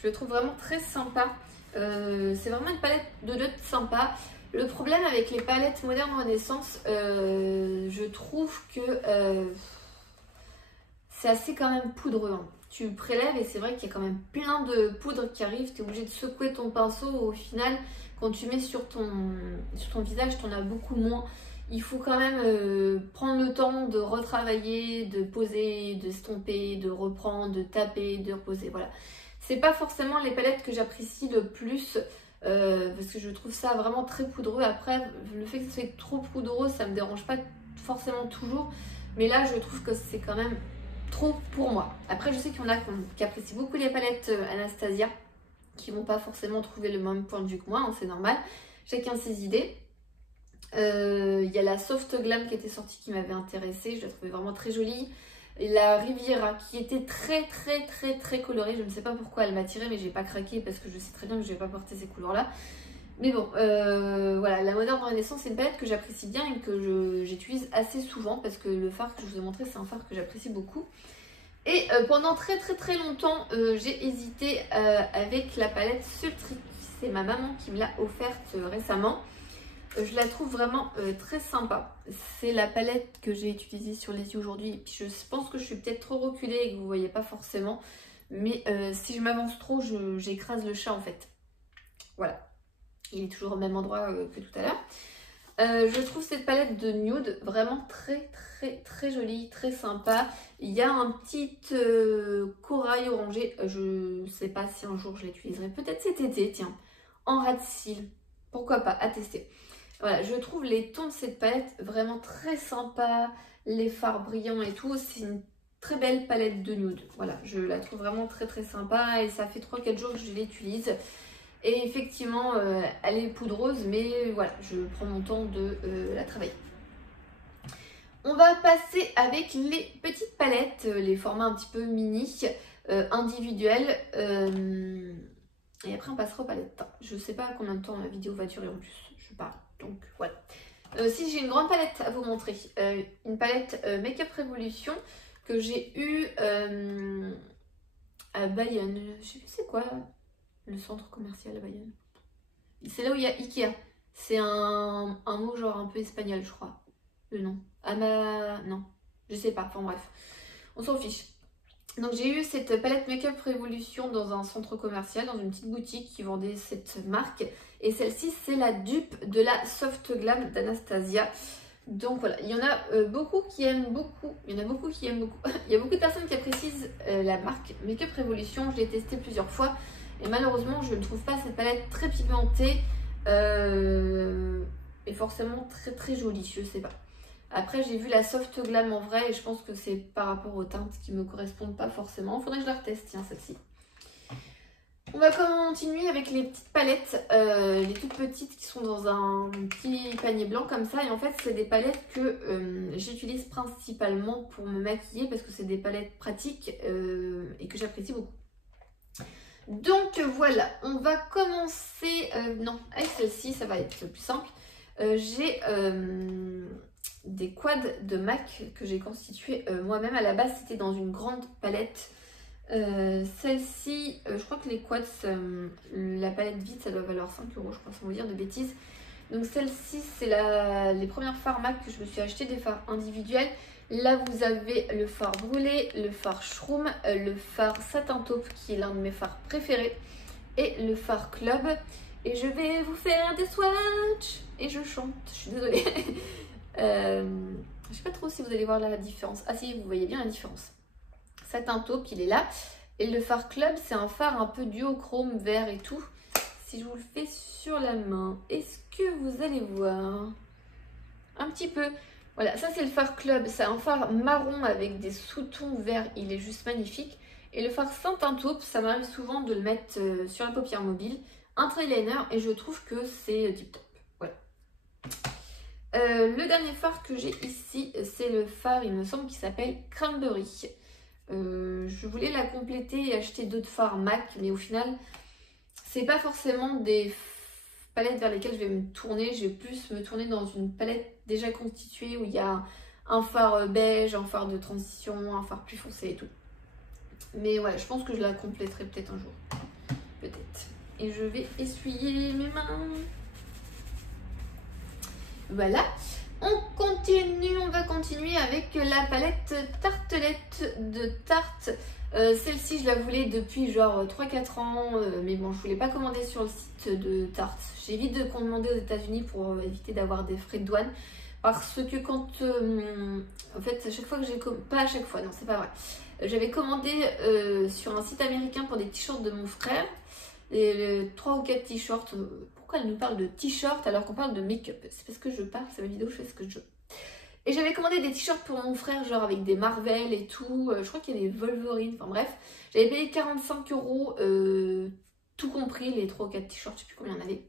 Je le trouve vraiment très sympa. C'est vraiment une palette de nude sympa. Le problème avec les palettes Moderne Renaissance, je trouve que c'est assez quand même poudreux. Hein. Tu prélèves et c'est vrai qu'il y a quand même plein de poudre qui arrive. Tu es obligé de secouer ton pinceau. Au final, quand tu mets sur ton visage, tu en as beaucoup moins. Il faut quand même prendre le temps de retravailler, de poser, de estomper, de reprendre, de taper, de reposer. Voilà. C'est pas forcément les palettes que j'apprécie le plus. Parce que je trouve ça vraiment très poudreux. Après, le fait que ça soit trop poudreux, ça me dérange pas forcément toujours. Mais là, je trouve que c'est quand même trop pour moi. Après, je sais qu'il y en a qui apprécient beaucoup les palettes Anastasia, qui vont pas forcément trouver le même point de vue que moi, hein, c'est normal. Chacun ses idées. Il y a la Soft Glam qui était sortie qui m'avait intéressée, je la trouvais vraiment très jolie. La Riviera qui était très colorée, je ne sais pas pourquoi elle m'a attirée, mais j'ai pas craqué parce que je sais très bien que je vais pas porter ces couleurs là. Mais bon, voilà, la Moderne Renaissance c'est une palette que j'apprécie bien et que j'utilise assez souvent parce que le fard que je vous ai montré c'est un fard que j'apprécie beaucoup. Et pendant très longtemps j'ai hésité avec la palette Sultry, c'est ma maman qui me l'a offerte récemment. Je la trouve vraiment très sympa. C'est la palette que j'ai utilisée sur les yeux aujourd'hui. Et puis je pense que je suis peut-être trop reculée et que vous ne voyez pas forcément. Mais si je m'avance trop, j'écrase le chat en fait. Voilà. Il est toujours au même endroit que tout à l'heure. Je trouve cette palette de nude vraiment très jolie, très sympa. Il y a un petit corail orangé. Je ne sais pas si un jour je l'utiliserai. Peut-être cet été, tiens. En ras de cils. Pourquoi pas, à tester. Voilà, je trouve les tons de cette palette vraiment très sympa, les fards brillants et tout. C'est une très belle palette de nude. Voilà, je la trouve vraiment très sympa et ça fait 3-4 jours que je l'utilise. Et effectivement, elle est poudreuse, mais voilà, je prends mon temps de la travailler. On va passer avec les petites palettes, les formats un petit peu mini, individuels. Et après, on passera aux palettes. Je sais pas combien de temps la vidéo va durer en plus. Je parle. Donc voilà. Si j'ai une grande palette à vous montrer, une palette Make-up Revolution que j'ai eue à Bayonne. Je sais plus c'est quoi le centre commercial à Bayonne. C'est là où il y a Ikea. C'est un mot genre un peu espagnol, je crois. Le nom. Non. Je sais pas. Enfin bref. On s'en fiche. Donc j'ai eu cette palette Make-up Revolution dans un centre commercial, dans une petite boutique qui vendait cette marque. Et celle-ci, c'est la dupe de la Soft Glam d'Anastasia. Donc voilà, il y en a beaucoup qui aiment beaucoup. Il y en a beaucoup qui aiment beaucoup. Il y a beaucoup de personnes qui apprécient la marque Make-up Revolution. Je l'ai testée plusieurs fois. Et malheureusement, je ne trouve pas cette palette très pigmentée. Et forcément très jolie, je sais pas. Après, j'ai vu la Soft Glam en vrai et je pense que c'est par rapport aux teintes qui me correspondent pas forcément. Faudrait que je la reteste, tiens, celle-ci. On va continuer avec les petites palettes, les toutes petites qui sont dans un petit panier blanc comme ça. Et en fait, c'est des palettes que j'utilise principalement pour me maquiller parce que c'est des palettes pratiques et que j'apprécie beaucoup. Donc voilà, on va commencer... non, avec celle-ci, ça va être plus simple. J'ai des quads de MAC que j'ai constitués moi-même. À la base, c'était dans une grande palette. Celle-ci, je crois que les quads, la palette vide, ça doit valoir 5 €, je crois, sans vous dire de bêtises. Donc celle-ci, c'est les premières fards MAC que je me suis acheté, des fards individuels. Là, vous avez le fard brûlé, le fard shroom, le fard satin taupe qui est l'un de mes fards préférés et le fard club. Et je vais vous faire des swatchs et je chante, je suis désolée. Je sais pas trop si vous allez voir la différence. Ah si, vous voyez bien la différence. Satin taupe, il est là. Et le fard club, c'est un fard un peu duochrome, vert et tout. Si je vous le fais sur la main, est-ce que vous allez voir? Un petit peu. Voilà, ça c'est le fard club. C'est un fard marron avec des sous-tons verts. Il est juste magnifique. Et le fard satin taupe, ça m'arrive souvent de le mettre sur la paupière mobile. Un trailer et je trouve que c'est tip top. Voilà. Le dernier fard que j'ai ici, c'est le fard, il me semble, qui s'appelle Cranberry. Je voulais la compléter et acheter d'autres fards MAC, mais au final, c'est pas forcément des palettes vers lesquelles je vais me tourner. Je vais plus me tourner dans une palette déjà constituée où il y a un fard beige, un fard de transition, un fard plus foncé et tout. Mais ouais, je pense que je la compléterai peut-être un jour. et je vais essuyer mes mains. Voilà. On va continuer avec la palette Tartelette de Tarte. Celle-ci, je la voulais depuis genre 3-4 ans, mais bon, je voulais pas commander sur le site de Tarte. J'évite de commander aux États-Unis pour éviter d'avoir des frais de douane. Parce que quand, en fait, à chaque fois que j'ai commandé, pas à chaque fois, non, c'est pas vrai. J'avais commandé sur un site américain pour des t-shirts de mon frère, et 3 ou 4 t-shirts. Pourquoi elle nous parle de t-shirts alors qu'on parle de make-up? C'est parce que je parle, c'est ma vidéo, je fais ce que je veux. Et j'avais commandé des t-shirts pour mon frère, genre avec des Marvel et tout. Je crois qu'il y a des Wolverine, enfin bref. J'avais payé 45 €, tout compris, les 3 ou 4 t-shirts, je sais plus combien il y en avait.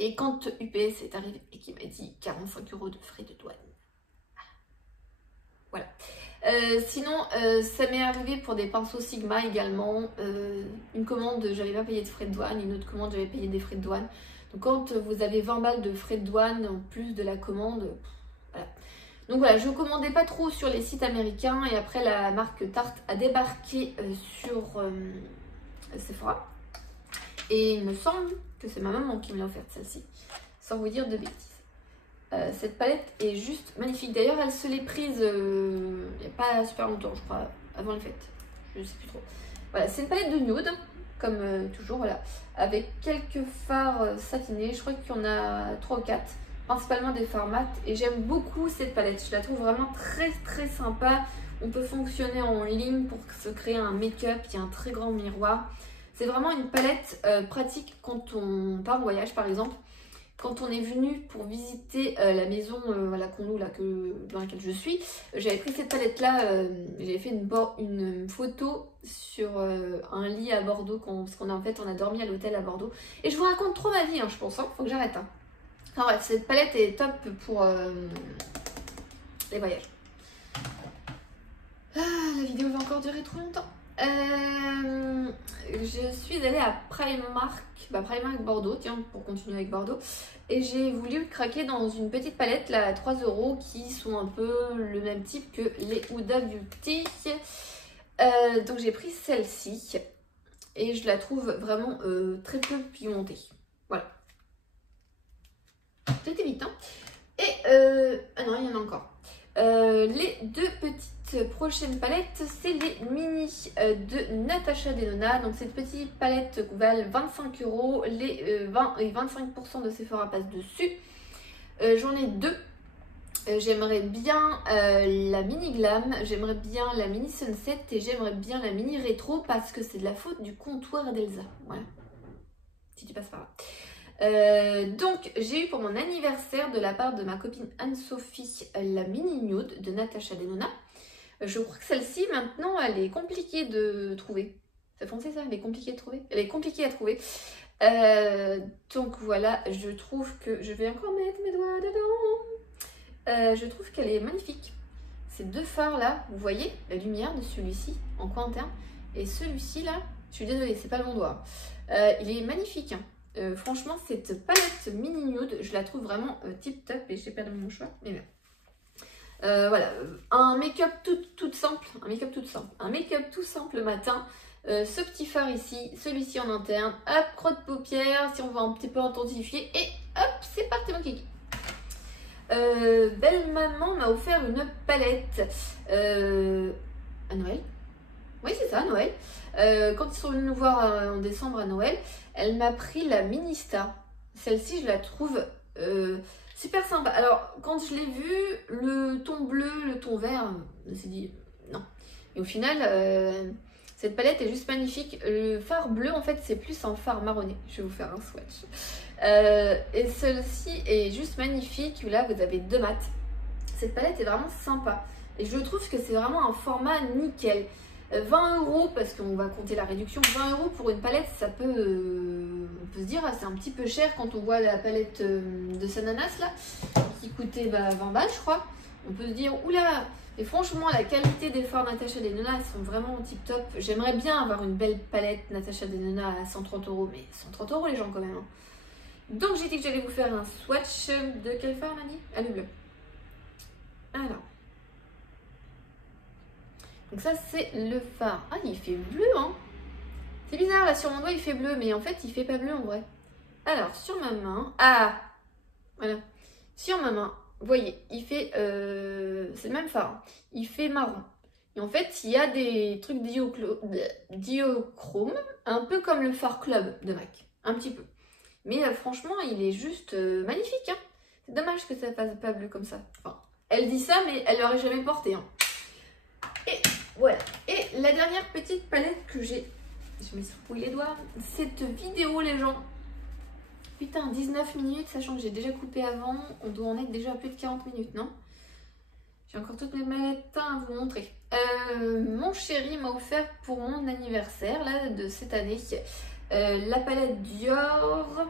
Et quand UPS est arrivé et qu'il m'a dit 45 € de frais de douane. Voilà. Sinon, ça m'est arrivé pour des pinceaux Sigma également. Une commande, j'avais pas payé de frais de douane. Une autre commande, j'avais payé des frais de douane. Donc quand vous avez 20 balles de frais de douane en plus de la commande, voilà. Donc voilà, je ne commandais pas trop sur les sites américains. Et après, la marque Tarte a débarqué sur Sephora. Et il me semble que c'est ma maman qui me l'a offerte celle-ci, sans vous dire de bêtises. Cette palette est juste magnifique. D'ailleurs, elle se l'est prise il n'y a pas super longtemps, je crois, avant les fêtes. Je ne sais plus trop. Voilà, c'est une palette de nude, comme toujours, voilà, avec quelques fards satinés. Je crois qu'il y en a 3 ou 4, principalement des fards mat. Et j'aime beaucoup cette palette. Je la trouve vraiment très très sympa. On peut fonctionner en ligne pour se créer un make-up. Il y a un très grand miroir. C'est vraiment une palette pratique quand on part en voyage, par exemple. Quand on est venu pour visiter la maison voilà, qu'on loue, là, dans laquelle je suis, j'avais pris cette palette-là, j'avais fait une photo sur un lit à Bordeaux, parce qu'on a dormi à l'hôtel à Bordeaux. Et je vous raconte trop ma vie, hein, je pense, hein, faut que j'arrête. Hein. Enfin bref, cette palette est top pour les voyages. Ah, la vidéo va encore durer trop longtemps. Je suis allée à Primark Bordeaux, tiens, pour continuer avec Bordeaux, et j'ai voulu craquer dans une petite palette là à 3 € qui sont un peu le même type que les Huda Beauty. Donc j'ai pris celle-ci et je la trouve vraiment très peu pigmentée. Voilà. C'était vite, hein. Et ah non, il y en a encore. Les deux petites prochaines palettes, c'est les mini de Natasha Denona. Donc cette petite palette valent 25 €, les 20 et 25% de Sephora passent dessus. J'en ai deux. J'aimerais bien la mini glam, j'aimerais bien la mini sunset et j'aimerais bien la mini rétro parce que c'est de la faute du comptoir d'Elsa. Voilà, si tu passes par là. Donc j'ai eu pour mon anniversaire de la part de ma copine Anne-Sophie la mini nude de Natasha Denona. Je crois que celle-ci maintenant elle est compliquée de trouver. C'est français ça? Elle est compliquée de trouver? Elle est compliquée à trouver. Donc voilà, je trouve que je vais encore mettre mes doigts dedans. Je trouve qu'elle est magnifique. Ces deux fards là, vous voyez la lumière de celui-ci en coin interne et celui-ci là, je suis désolée, c'est pas le bon doigt. Il est magnifique. Hein. Franchement, cette palette mini nude, je la trouve vraiment tip top et je sais pas de mon choix, mais bien. Voilà, un make-up tout simple, un make-up tout simple le matin. Ce petit fard ici, celui-ci en interne, hop, crotte de paupières, si on veut un petit peu intensifier, et hop, c'est parti mon kiki. Belle maman m'a offert une palette à Noël. Oui, c'est ça, Noël. Quand ils sont venus nous voir en décembre à Noël, elle m'a pris la Ministar. Celle-ci, je la trouve super sympa. Alors, quand je l'ai vue, le ton bleu, le ton vert, je me suis dit non. Et au final, cette palette est juste magnifique. Le fard bleu, en fait, c'est plus un fard marronné. Je vais vous faire un swatch. Et celle-ci est juste magnifique. Là, vous avez deux mats. Cette palette est vraiment sympa. Et je trouve que c'est vraiment un format nickel. 20 € parce qu'on va compter la réduction. 20 € pour une palette, ça peut, on peut se dire, c'est un petit peu cher quand on voit la palette de Sananas là, qui coûtait 20 balles, je crois. On peut se dire, oula. Et franchement, la qualité des fards Natasha Denona, elles sont vraiment tip top. J'aimerais bien avoir une belle palette Natasha Denona à 130 €, mais 130 € les gens quand même. Hein. Donc j'ai dit que j'allais vous faire un swatch de quel fard, Nani? Ah, le bleu. Alors. Donc ça c'est le fard. Ah, il fait bleu, hein. C'est bizarre, là sur mon doigt il fait bleu, mais en fait il fait pas bleu en vrai. Alors sur ma main, ah voilà, sur ma main, vous voyez, il fait, c'est le même fard, hein. Il fait marron. Et en fait il y a des trucs diochrome, un peu comme le fard club de MAC, un petit peu. Mais franchement il est juste magnifique, hein. C'est dommage que ça fasse pas bleu comme ça. Enfin, elle dit ça mais elle l'aurait jamais porté, hein. Et voilà, et la dernière petite palette que j'ai... Je me souille les doigts. Cette vidéo, les gens. Putain, 19 minutes, sachant que j'ai déjà coupé avant. On doit en être déjà à plus de 40 minutes, non? J'ai encore toutes mes palettes à vous montrer. Mon chéri m'a offert pour mon anniversaire, là, de cette année, la palette Dior,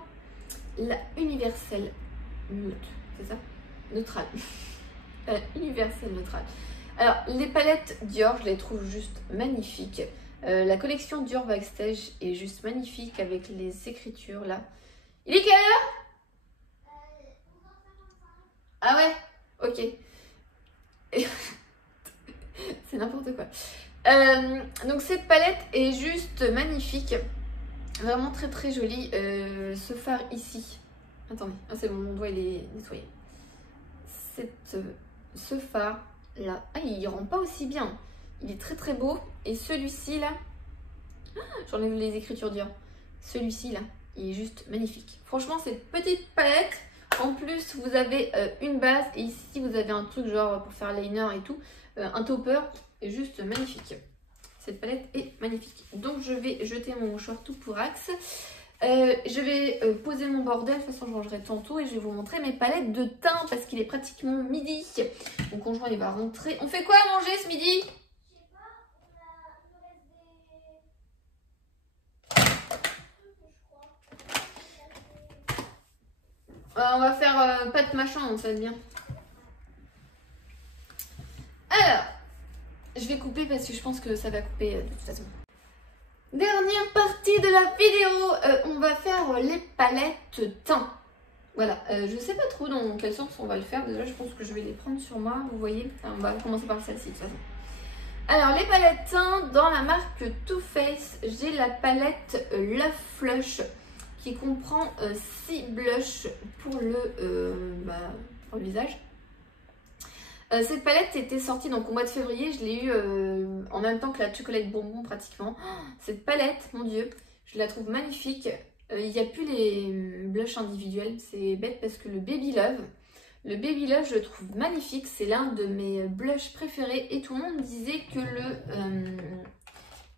la Universelle Nude, c'est ça? Neutrale. Universelle Neutrale. Alors, les palettes Dior, je les trouve juste magnifiques. La collection Dior Backstage est juste magnifique avec les écritures là. Il est quelle heure? Ah ouais? Ok. C'est n'importe quoi. Donc cette palette est juste magnifique. Vraiment très très jolie. Ce fard ici. Attendez, ah, c'est bon, mon doigt il est nettoyé. Ce fard là. Ah, il rend pas aussi bien. Il est très très beau. Et celui-ci là, j'enlève les écritures Dior. Celui-ci là, il est juste magnifique. Franchement, cette petite palette, en plus vous avez une base et ici vous avez un truc genre pour faire liner et tout, un topper, est juste magnifique. Cette palette est magnifique. Donc je vais jeter mon mouchoir tout pour axe. Je vais poser mon bordel, de toute façon je rangerai tantôt et je vais vous montrer mes palettes de teint parce qu'il est pratiquement midi. Mon conjoint il va rentrer. On fait quoi à manger ce midi? On va faire pâte machin, ça va être bien. Alors, je vais couper parce que je pense que ça va couper de toute façon. Dernière partie de la vidéo, on va faire les palettes teint. Voilà, je sais pas trop dans quel sens on va le faire. Déjà, je pense que je vais les prendre sur moi, vous voyez. Enfin, on va commencer par celle-ci de toute façon. Alors, les palettes teint dans la marque Too Faced, j'ai la palette Love Flush qui comprend 6 blushs pour le visage. Cette palette était sortie donc au mois de février, je l'ai eu en même temps que la chocolate bonbon pratiquement. Cette palette, mon dieu, je la trouve magnifique. Il n'y a plus les blushs individuels, c'est bête parce que le Baby Love, je le trouve magnifique. C'est l'un de mes blushs préférés et tout le monde disait que le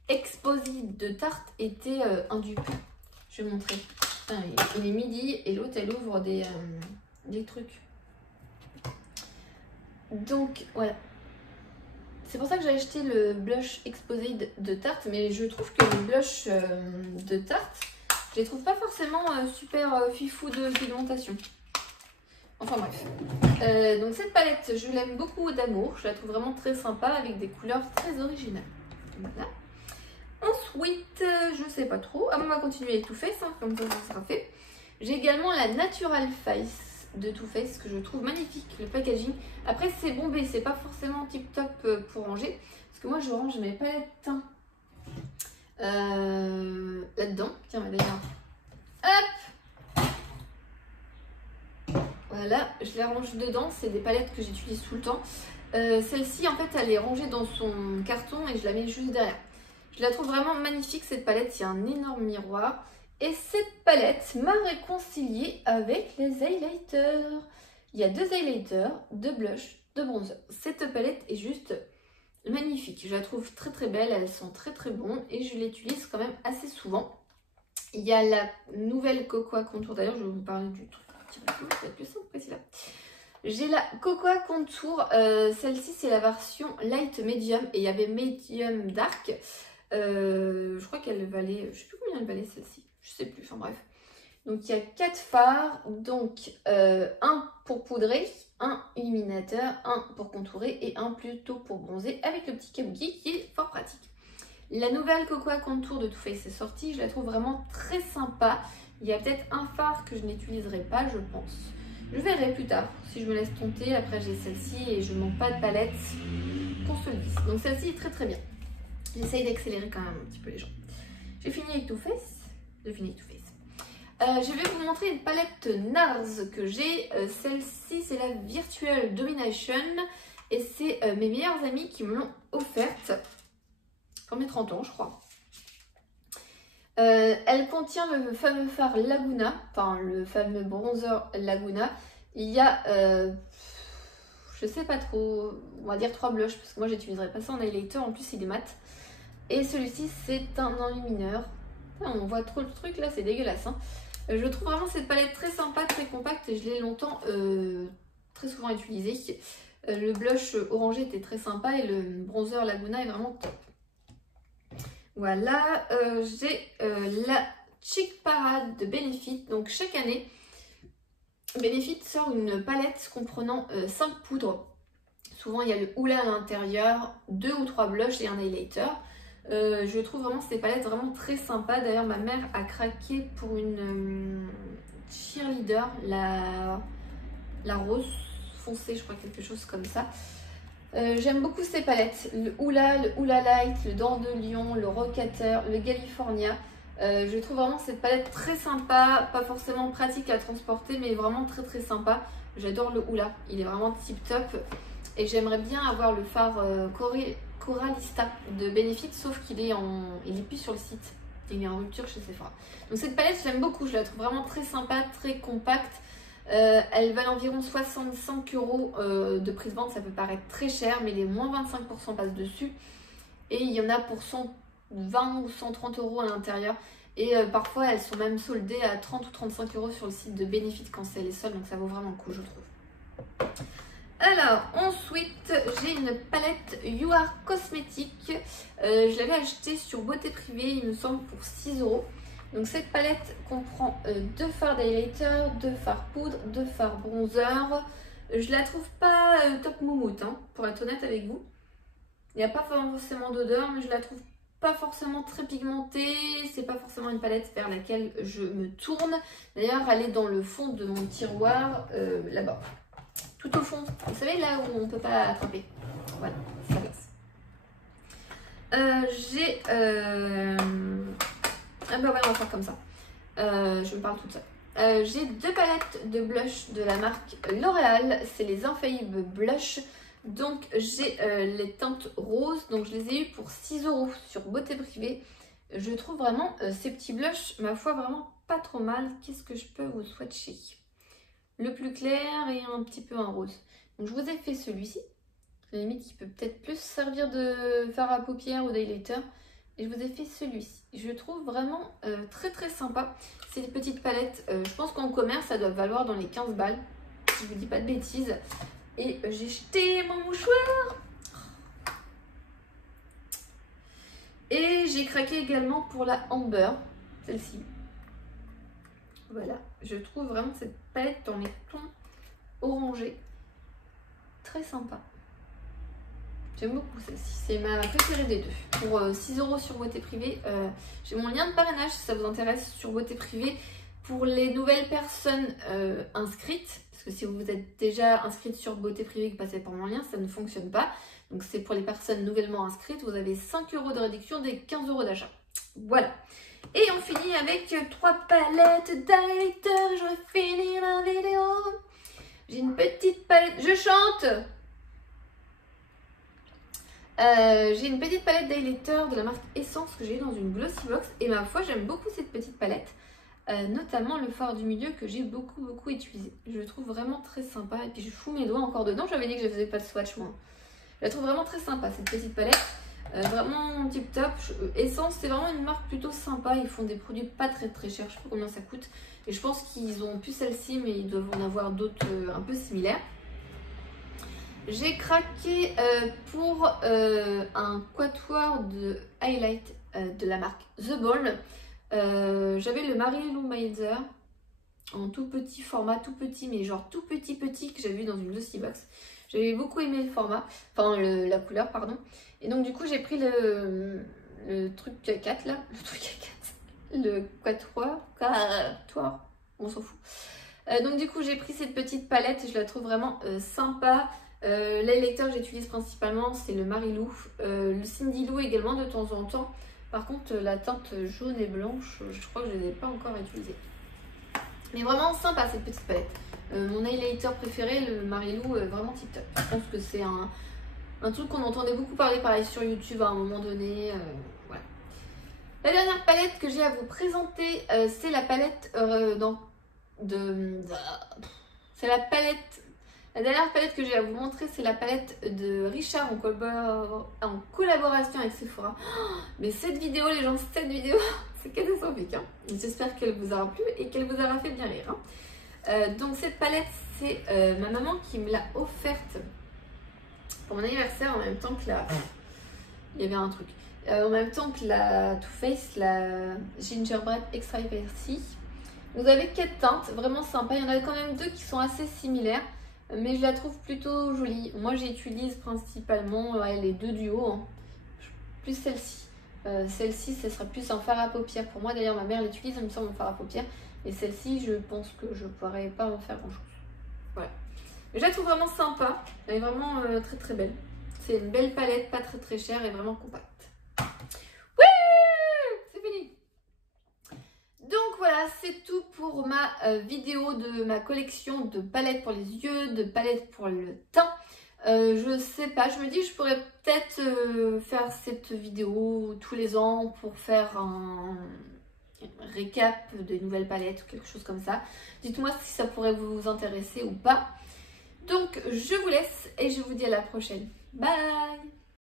Exposite de Tarte était un dupe. Je vais montrer. Putain, il est midi et l'autre elle ouvre des trucs. Donc voilà. C'est pour ça que j'ai acheté le blush Exposé de Tarte. Mais je trouve que les blushs de Tarte, je les trouve pas forcément super fifou de pigmentation. Enfin bref. Donc cette palette, je l'aime beaucoup d'amour. Je la trouve vraiment très sympa avec des couleurs très originales. Voilà. Ensuite, je sais pas trop. Ah, on va continuer avec Too Faced, hein, comme ça sera fait. J'ai également la Natural Face de Too Faced que je trouve magnifique, le packaging. Après, c'est bombé, c'est pas forcément tip top pour ranger. Parce que moi, je range mes palettes teint là-dedans. Tiens, d'ailleurs, hop! Voilà, je les range dedans. C'est des palettes que j'utilise tout le temps. Celle-ci, en fait, elle est rangée dans son carton et je la mets juste derrière. Je la trouve vraiment magnifique cette palette, il y a un énorme miroir. Et cette palette m'a réconciliée avec les highlighters. Il y a 2 highlighters, 2 blushs, 2 bronzers. Cette palette est juste magnifique. Je la trouve très très belle, elles sont très très bonnes et je l'utilise quand même assez souvent. Il y a la nouvelle Cocoa Contour, d'ailleurs je vais vous parler du truc. Ça va être plus simple que celui-là. J'ai la Cocoa Contour, celle-ci c'est la version Light Medium et il y avait Medium Dark. Je crois qu'elle valait, je sais plus combien elle valait celle-ci, je sais plus, enfin bref. Donc il y a 4 fards, donc un pour poudrer, un illuminateur, un pour contourer et un plutôt pour bronzer avec le petit kabuki qui est fort pratique. La nouvelle Cocoa Contour de Too Faced est sortie, je la trouve vraiment très sympa. Il y a peut-être un fard que je n'utiliserai pas, je pense. Je verrai plus tard si je me laisse tenter. Après j'ai celle-ci et je ne manque pas de palette qu'on se le dise. Donc celle-ci est très très bien. J'essaye d'accélérer quand même un petit peu les gens. J'ai fini avec Too Faced. J'ai fini avec Too Faced. Je vais vous montrer une palette NARS que j'ai. Celle-ci, c'est la Virtual Domination. Et c'est mes meilleurs amis qui me l'ont offerte. Pour mes 30 ans, je crois. Elle contient le fameux fard Laguna. Enfin, le fameux bronzer Laguna. Il y a... je sais pas trop, on va dire 3 blushs, parce que moi j'utiliserai pas ça en highlighter, en plus il est mat. Et celui-ci c'est un enlumineur. On voit trop le truc là, c'est dégueulasse. Hein. Je trouve vraiment cette palette très sympa, très compacte et je l'ai longtemps, très souvent utilisée. Le blush orangé était très sympa et le bronzer Laguna est vraiment top. Voilà, j'ai la Cheek Parade de Benefit. Donc chaque année, Benefit sort une palette comprenant 5 poudres. Souvent il y a le houla à l'intérieur, 2 ou 3 blushs et un highlighter. Je trouve vraiment ces palettes vraiment très sympas. D'ailleurs ma mère a craqué pour une cheerleader, la rose foncée, je crois, quelque chose comme ça. J'aime beaucoup ces palettes, le houla light, le dent de lion, le rocateur, le California. Je trouve vraiment cette palette très sympa, pas forcément pratique à transporter, mais vraiment très très sympa. J'adore le houla, il est vraiment tip top. Et j'aimerais bien avoir le fard Coralista de Benefit, sauf qu'il est il est plus sur le site. Il est en rupture chez Sephora. Donc cette palette, je l'aime beaucoup, je la trouve vraiment très sympa, très compacte. Elle valent environ 65 € de prix de vente, ça peut paraître très cher, mais les moins 25% passent dessus. Et il y en a pour 120 ou 130 € à l'intérieur. Et parfois elles sont même soldées à 30 ou 35 € sur le site de Benefit quand c'est les soldes, donc ça vaut vraiment le coup, je trouve. Alors ensuite j'ai une palette You Are Cosmetics. Je l'avais achetée sur Beauté Privée, il me semble, pour 6 €. Donc cette palette comprend 2 fards d'highlighter, 2 fards poudre, 2 fards bronzer. Je la trouve pas top moumoute, hein, pour être honnête avec vous. Il n'y a pas forcément d'odeur, mais je la trouve pas forcément très pigmentée. C'est pas forcément une palette vers laquelle je me tourne. D'ailleurs elle est dans le fond de mon tiroir, là-bas. Tout au fond, vous savez, là où on ne peut pas attraper. Voilà, ça passe. J'ai... Ah bah voilà, on va faire comme ça. Je me parle toute seule. J'ai 2 palettes de blush de la marque L'Oréal. C'est les Infaillibles Blush. Donc j'ai les teintes roses. Donc je les ai eu pour 6 € sur Beauté Privée. Je trouve vraiment ces petits blushs, ma foi, vraiment pas trop mal. Qu'est-ce que je peux vous swatcher? Le plus clair et un petit peu un rose. Donc je vous ai fait celui-ci. À la limite, qui peut peut-être plus servir de fard à paupières ou d'highlighter. Et je vous ai fait celui-ci. Je trouve vraiment très très sympa. C'est des petites palettes. Je pense qu'en commerce, ça doit valoir dans les 15 balles. Si je vous dis pas de bêtises. Et j'ai jeté mon mouchoir. Et j'ai craqué également pour la Amber. Celle-ci. Voilà. Je trouve vraiment cette palette dans les tons orangés très sympa. J'aime beaucoup celle-ci, c'est ma préférée des deux. Pour 6 € sur Beauté Privée, j'ai mon lien de parrainage si ça vous intéresse sur Beauté Privée. Pour les nouvelles personnes inscrites, parce que si vous êtes déjà inscrite sur Beauté Privée et que vous passez par mon lien, ça ne fonctionne pas. Donc c'est pour les personnes nouvellement inscrites, vous avez 5 € de réduction des 15 € d'achat. Voilà. Et on finit avec 3 palettes d'highlighter. J'aurais fini la vidéo. J'ai une petite palette. Je chante. J'ai une petite palette d'highlighter de la marque Essence que j'ai eu dans une Glossy Box. Et ma foi, j'aime beaucoup cette petite palette. Notamment le fard du milieu que j'ai beaucoup utilisé. Je le trouve vraiment très sympa. Et puis je fous mes doigts encore dedans. J'avais dit que je faisais pas de swatch moi. Je la trouve vraiment très sympa cette petite palette. Vraiment tip top. Essence, c'est vraiment une marque plutôt sympa. Ils font des produits pas très chers. Je sais pas combien ça coûte. Et je pense qu'ils ont plus celle-ci, mais ils doivent en avoir d'autres un peu similaires. J'ai craqué pour un quatuor de highlight de la marque The Ball. J'avais le Marilou Meiser en tout petit format, tout petit, mais genre tout petit que j'avais vu dans une Glossy Box. J'avais beaucoup aimé le format, enfin la couleur, pardon. Et donc du coup j'ai pris le truc 4 là, le quatuor, on s'en fout. Donc du coup j'ai pris cette petite palette et je la trouve vraiment sympa. L'highlighter que j'utilise principalement c'est le Marilou, le Cindy Lou également de temps en temps. Par contre, la teinte jaune et blanche, je crois que je ne les ai pas encore utilisées. Mais vraiment sympa cette petite palette. Mon highlighter préféré, le Marilou, vraiment tip top. Je pense que c'est un truc qu'on entendait beaucoup parler pareil sur YouTube à un moment donné. Voilà. La dernière palette que j'ai à vous présenter, c'est la palette c'est la palette. La dernière palette que j'ai à vous montrer, c'est la palette de Richard en collaboration avec Sephora. Oh, mais cette vidéo, les gens, cette vidéo, c'est catastrophique. Hein. J'espère qu'elle vous aura plu et qu'elle vous aura fait bien rire. Hein. Donc cette palette, c'est ma maman qui me l'a offerte pour mon anniversaire en même temps que la... Il y avait un truc. En même temps que la Too Faced, la Gingerbread Extra Spicy. Vous avez 4 teintes, vraiment sympa. Il y en a quand même 2 qui sont assez similaires. Mais je la trouve plutôt jolie. Moi j'utilise principalement les 2 du haut, hein. Plus celle-ci. Celle-ci, ce sera plus un fard à paupières pour moi. D'ailleurs ma mère l'utilise, elle me semble, en fard à paupières. Et celle-ci, je pense que je ne pourrais pas en faire grand chose. Voilà. Mais je la trouve vraiment sympa. Elle est vraiment très très belle. C'est une belle palette, pas très très chère et vraiment compacte. Oui, c'est fini. Donc voilà, c'est tout pour ma vidéo de ma collection de palettes pour les yeux, de palettes pour le teint. Je sais pas, je me dis que je pourrais peut-être faire cette vidéo tous les ans pour faire un récap des nouvelles palettes ou quelque chose comme ça. Dites-moi si ça pourrait vous intéresser ou pas. Donc je vous laisse et je vous dis à la prochaine. Bye!